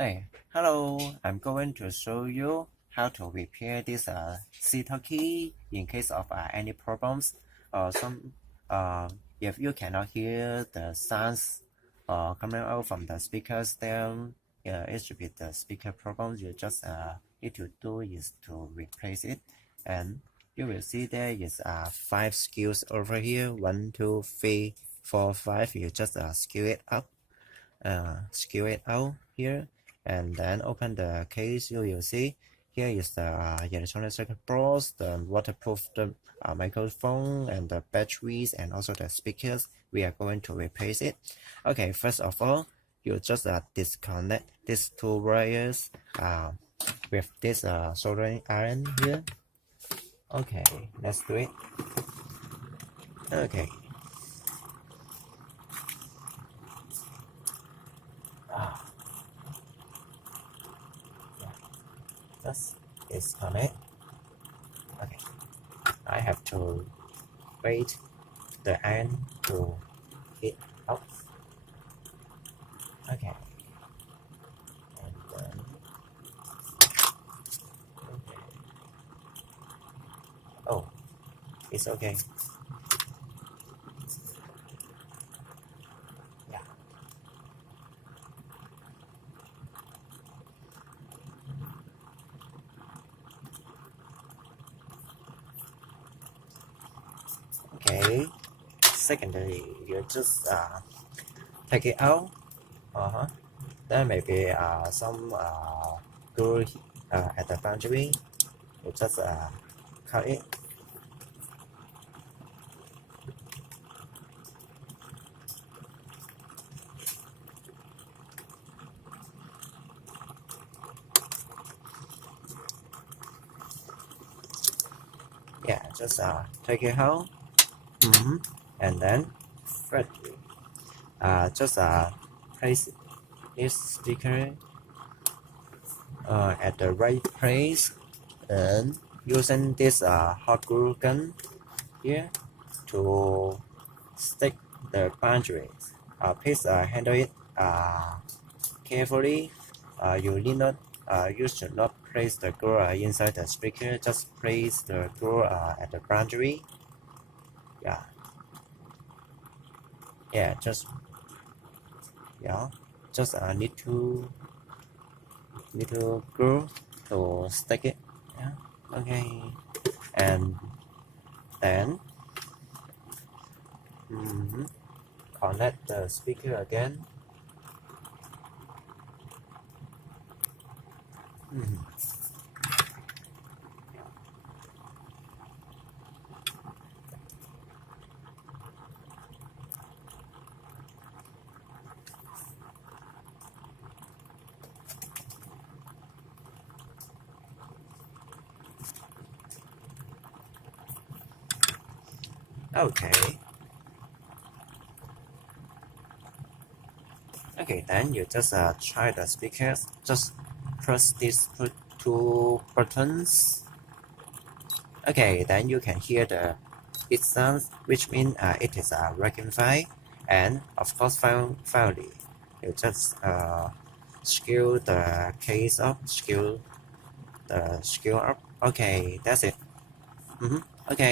Hey, hello, I'm going to show you how to repair this SeaTalkie in case of any problems. If you cannot hear the sounds coming out from the speakers, then it should be the speaker problem. You just need to do is to replace it, and you will see there is 5 screws over here. 1, 2, 3, 4, 5. You just screw it up. Screw it out here, and then open the case. You will see here is the electronic circuit boards, the waterproof microphone, and the batteries, and also the speakers. We are going to replace it. Okay, first of all, you just disconnect these 2 wires with this soldering iron here. Okay, let's do it. Okay. Just disconnect. Okay, I have to wait the iron to heat up. Okay, and then oh, it's okay. Yeah. Okay. Secondly, you just take it out. There may be some glue at the boundary. You just cut it. Yeah, just take it out. And then thirdly, just place this sticker at the right place, and using this hot glue gun here to stick the boundaries. Please handle it carefully. You should not place the glue inside the speaker. Just place the glue at the boundary. Just need to glue to stick it. Okay, and then connect the speaker again. Okay, then you just try the speakers. Just press these 2 buttons. Okay, then you can hear it sounds, which means it is working fine. And of course, finally, you just screw the case up, screw up. Okay, that's it. Okay.